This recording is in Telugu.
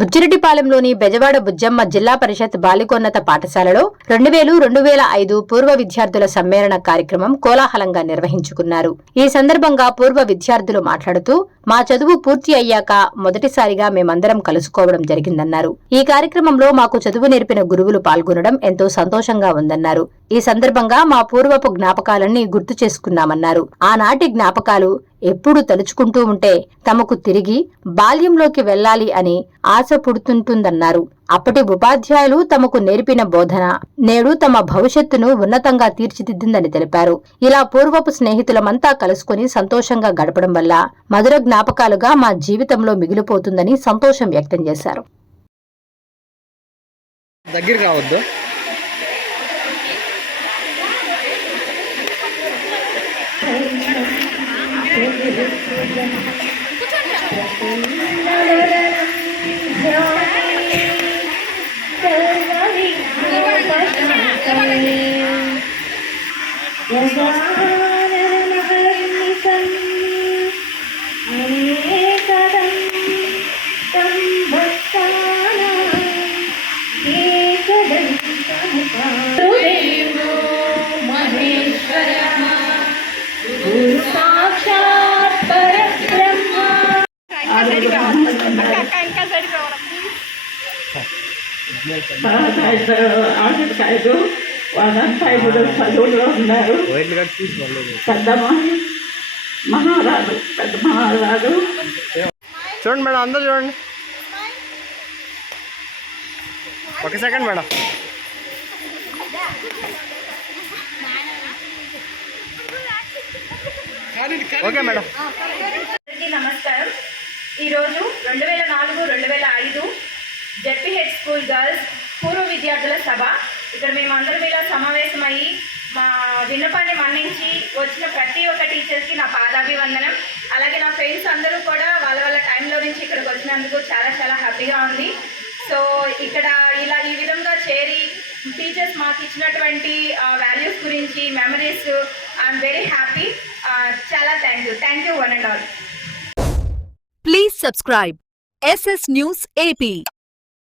బుచ్చిరెడ్డిపాలెంలోని బెజవాడ బుజ్జమ్మ జిల్లా పరిషత్ బాలికోన్నత పాఠశాలలో 2000-2005 పూర్వ విద్యార్థుల సమ్మేళన కార్యక్రమం కోలాహలంగా నిర్వహించుకున్నారు. ఈ సందర్భంగా పూర్వ విద్యార్థులు మాట్లాడుతూ, మా చదువు పూర్తి అయ్యాక మొదటిసారిగా మేమందరం కలుసుకోవడం జరిగిందన్నారు. ఈ కార్యక్రమంలో మాకు చదువు నేర్పిన గురువులు పాల్గొనడం ఎంతో సంతోషంగా ఉందన్నారు. ఈ సందర్భంగా మా పూర్వపు జ్ఞాపకాలన్నీ గుర్తు చేసుకున్నామన్నారు. ఆనాటి జ్ఞాపకాలు ఎప్పుడు తలుచుకుంటూ ఉంటే తమకు తిరిగి బాల్యంలోకి వెళ్లాలి అని ఆశ పుడుతుంటుందన్నారు. అప్పటి ఉపాధ్యాయులు తమకు నేర్పిన బోధన నేడు తమ భవిష్యత్తును ఉన్నతంగా తీర్చిదిద్దిందని తెలిపారు. ఇలా పూర్వపు స్నేహితులమంతా కలుసుకుని సంతోషంగా గడపడం వల్ల మధుర జ్ఞాపకాలుగా మా జీవితంలో మిగిలిపోతుందని సంతోషం వ్యక్తం చేశారు. వాళ్ళంతా ఇప్పుడు చదువులో ఉన్నారు. మహారాజు పెద్ద మహారాజు చూడండి మేడం, అందరూ చూడండి. ఒక సెకండ్ మేడం. Okay madam. నమస్కారం. ఈరోజు 2004-2005 జెడ్పీహెచ్ స్కూల్ గర్ల్స్ పూర్వ విద్యార్థుల సభ. ఇక్కడ మేము అందరం ఇలా సమావేశమయ్యి మా విన్నపాన్ని మన్నించి వచ్చిన ప్రతి ఒక్క టీచర్స్కి నా పాదాభివందనం. అలాగే నా ఫ్రెండ్స్ అందరూ కూడా వాళ్ళ వాళ్ళ టైంలో నుంచి ఇక్కడికి వచ్చినందుకు చాలా చాలా హ్యాపీగా ఉంది. సో ఇక్కడ ఇలా ఈ విధంగా చేరి టీచర్స్ మాకు ఇచ్చినటువంటి వాల్యూస్ గురించి మెమరీస్ ఐఎమ్ వెరీ హ్యాపీ. చాలా thank you one and all. Please subscribe SS News AP.